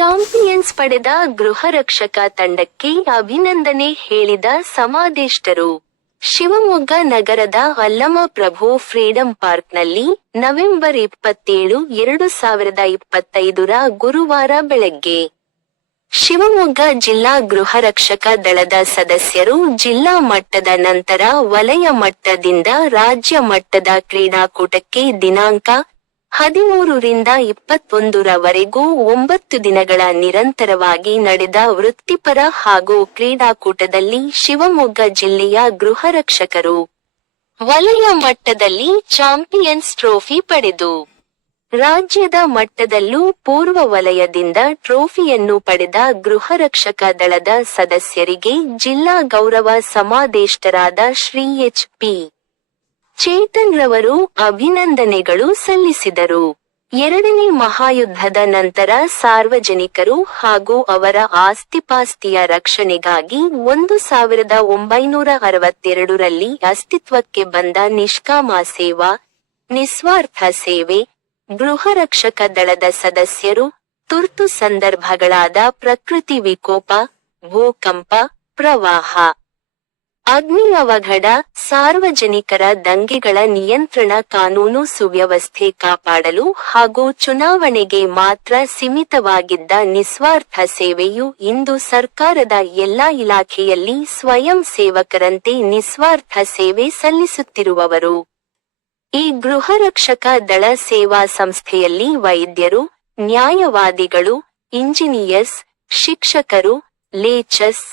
Champions ಪಡೆದ ಗೃಹ ರಕ್ಷಕ ತಂಡಕ್ಕೆ ಅಭಿನಂದನೆ ಹೇಳಿದ ಸಮಾದೇಷ್ಟರು ಶಿವಮೊಗ್ಗ ನಗರದ ಅಲ್ಲಮ ಪ್ರಭು ಫ್ರೀಡಂ ಪಾರ್ಕ್ನಲ್ಲಿ ನವೆಂಬರ್ ಇಪ್ಪತ್ತೇಳು, ಎರಡು ಸಾವಿರದ ಇಪ್ಪತ್ತೈದರ ಗುರುವಾರ ಬೆಳಗ್ಗೆ ಶಿವಮೊಗ್ಗ ಜಿಲ್ಲಾ ಗೃಹ ರಕ್ಷಕ ದಳದ ಸದಸ್ಯರು ಜಿಲ್ಲಾ ಮಟ್ಟದ ನಂತರ ವಲಯ ಮಟ್ಟದಿಂದ ರಾಜ್ಯ ಮಟ್ಟದ ಕ್ರೀಡಾಕೂಟಕ್ಕೆ ದಿನಾಂಕ ಹದಿಮೂರರಿಂದ ಇಪ್ಪತ್ತೊಂದರವರೆಗೂ ಒಂಬತ್ತು ದಿನಗಳ ನಿರಂತರವಾಗಿ ನಡೆದ ವೃತ್ತಿಪರ ಹಾಗೂ ಕ್ರೀಡಾಕೂಟದಲ್ಲಿ ಶಿವಮೊಗ್ಗ ಜಿಲ್ಲೆಯ ಗೃಹರಕ್ಷಕರು ವಲಯ ಮಟ್ಟದಲ್ಲಿ ಚಾಂಪಿಯನ್ಸ್ ಟ್ರೋಫಿ ಪಡೆದು. ರಾಜ್ಯದ ಮಟ್ಟದಲ್ಲೂ ಪೂರ್ವ ವಲಯದಿಂದ ಟ್ರೋಫಿಯನ್ನು ಪಡೆದ ಗೃಹರಕ್ಷಕ ದಳದ ಸದಸ್ಯರಿಗೆ ಜಿಲ್ಲಾ ಗೌರವ ಸಮಾದೇಷ್ಟರಾದ ಶ್ರೀ ಎಚ್ ಪಿ. ಚೇತನ್ ರವರು ಅಭಿನಂದನೆಗಳು ಸಲ್ಲಿಸಿದರು. ಎರಡನೇ ಮಹಾಯುದ್ಧದ ನಂತರ ಸಾರ್ವಜನಿಕರು ಹಾಗೂ ಅವರ ಆಸ್ತಿಪಾಸ್ತಿಯ ರಕ್ಷಣೆಗಾಗಿ ಒಂದು ಸಾವಿರದ ಒಂಬೈನೂರ ಅರವತ್ತೆರಡರಲ್ಲಿ ಅಸ್ತಿತ್ವಕ್ಕೆ ಬಂದ ನಿಷ್ಕಾಮ ಸೇವಾ, ನಿಸ್ವಾರ್ಥ ಸೇವೆ ಗೃಹ ರಕ್ಷಕ ದಳದ ಸದಸ್ಯರು, ತುರ್ತು ಸಂದರ್ಭಗಳಾದ ಪ್ರಕೃತಿ ವಿಕೋಪ, ಭೂಕಂಪ, ಪ್ರವಾಹ. ಅಗ್ನಿ ಅವಘಡ ಸಾರ್ವಜನಿಕರ ದಂಗೆಗಳ ನಿಯಂತ್ರಣ, ಕಾನೂನು ಸುವ್ಯವಸ್ಥೆ ಕಾಪಾಡಲು ಹಾಗೂ ಚುನಾವಣೆಗೆ ಮಾತ್ರ ಸೀಮಿತವಾಗಿದ್ದ ನಿಸ್ವಾರ್ಥ ಸೇವೆಯು ಇಂದು ಸರ್ಕಾರದ ಎಲ್ಲಾ ಇಲಾಖೆಯಲ್ಲಿ ಸ್ವಯಂ ಸೇವಕರಂತೆ ನಿಸ್ವಾರ್ಥ ಸೇವೆ ಸಲ್ಲಿಸುತ್ತಿರುವವರು. ಈ ಗೃಹ ರಕ್ಷಕ ದಳ ಸೇವಾ ಸಂಸ್ಥೆಯಲ್ಲಿ ವೈದ್ಯರು, ನ್ಯಾಯವಾದಿಗಳು, ಇಂಜಿನಿಯರ್ಸ್, ಶಿಕ್ಷಕರು, ಲೇಚರ್ಸ್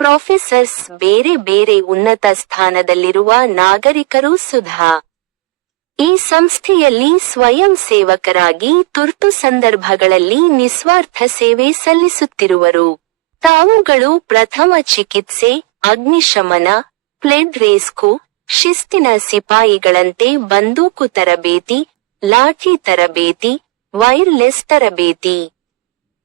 ಪ್ರೊಫೆಸರ್ಸ್ ಬೇರೆ ಬೇರೆ ಉನ್ನತ ಸ್ಥಾನದಲ್ಲಿರುವ ನಾಗರಿಕರು ಸುಧಾ. ಈ ಸಂಸ್ಥೆಯಲ್ಲಿ ಸ್ವಯಂ ಸೇವಕರಾಗಿ ತುರ್ತು ಸಂದರ್ಭಗಳಲ್ಲಿ ನಿಸ್ವಾರ್ಥ ಸೇವೆ ಸಲ್ಲಿಸುತ್ತಿರುವರು. ತಾವುಗಳು ಪ್ರಥಮ ಚಿಕಿತ್ಸೆ, ಅಗ್ನಿಶಮನ ಪ್ಲೆಡ್ ರೇಸ್ಕು ಶಿಸ್ತಿನ ಸಿಪಾಯಿಗಳಂತೆ ಬಂದೂಕು ತರಬೇತಿ, ಲಾಠಿ ತರಬೇತಿ, ವೈರ್ಲೆಸ್ ತರಬೇತಿ.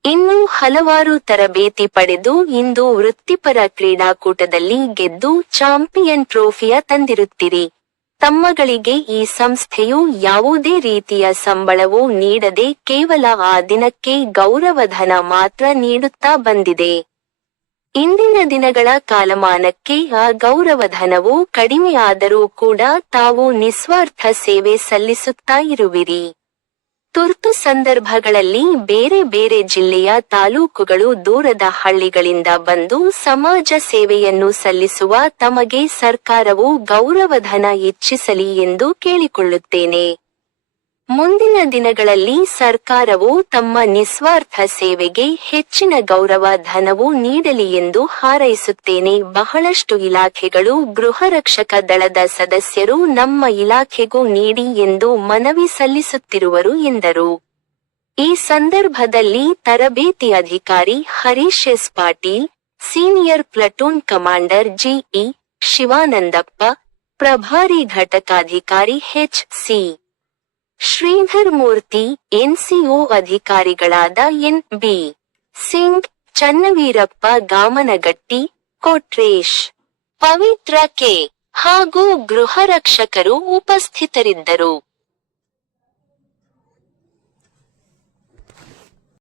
ಇನ್ನೂ ಹಲವಾರು ತರಬೇತಿ ಪಡೆದು ಇಂದು ವೃತ್ತಿಪರ ಕ್ರೀಡಾಕೂಟದಲ್ಲಿ ಗೆದ್ದು ಚಾಂಪಿಯನ್ ಟ್ರೋಫಿಯ ತಂದಿರುತ್ತಿರಿ. ತಮ್ಮಗಳಿಗೆ ಈ ಸಂಸ್ಥೆಯು ಯಾವುದೇ ರೀತಿಯ ಸಂಬಳವೂ ನೀಡದೆ ಕೇವಲ ಆ ದಿನಕ್ಕೆ ಗೌರವಧನ ಮಾತ್ರ ನೀಡುತ್ತಾ ಬಂದಿದೆ. ಇಂದಿನ ದಿನಗಳ ಕಾಲಮಾನಕ್ಕೆ ಆ ಗೌರವಧನವು ಕಡಿಮೆಯಾದರೂ ಕೂಡ ತಾವು ನಿಸ್ವಾರ್ಥ ಸೇವೆ ಸಲ್ಲಿಸುತ್ತಾ ಇರುವಿರಿ. ತುರ್ತು ಸಂದರ್ಭಗಳಲ್ಲಿ ಬೇರೆ ಬೇರೆ ಜಿಲ್ಲೆಯ ತಾಲೂಕುಗಳು ದೂರದ ಹಳ್ಳಿಗಳಿಂದ ಬಂದು ಸಮಾಜ ಸೇವೆಯನ್ನು ಸಲ್ಲಿಸುವ ತಮಗೆ ಸರ್ಕಾರವು ಗೌರವಧನ ಹೆಚ್ಚಿಸಲಿ ಎಂದು ಕೇಳಿಕೊಳ್ಳುತ್ತೇನೆ. ಮುಂದಿನ ದಿನಗಳಲ್ಲಿ ಸರ್ಕಾರವು ತಮ್ಮ ನಿಸ್ವಾರ್ಥ ಸೇವೆಗೆ ಹೆಚ್ಚಿನ ಗೌರವ, ಧನವು ನೀಡಲಿ ಎಂದು ಹಾರೈಸುತ್ತೇನೆ. ಬಹಳಷ್ಟು ಇಲಾಖೆಗಳು ಗೃಹ ರಕ್ಷಕ ದಳದ ಸದಸ್ಯರು ನಮ್ಮ ಇಲಾಖೆಗೂ ನೀಡಿ ಎಂದು ಮನವಿ ಸಲ್ಲಿಸುತ್ತಿರುವರು ಎಂದರು. ಈ ಸಂದರ್ಭದಲ್ಲಿ ತರಬೇತಿ ಅಧಿಕಾರಿ Harish S Patil, senior platoon commander GE Shivanandappa, ಪ್ರಭಾರಿ ಘಟಕಾಧಿಕಾರಿ H C Shridhar Murthy, NCO ಅಧಿಕಾರಿಗಳಾದ N. B. Singh, Channaveerappa Gamanagatti, Kotresh, Pavitra K. ಹಾಗೂ ಗೃಹ ರಕ್ಷಕರು ಉಪಸ್ಥಿತರಿದ್ದರು.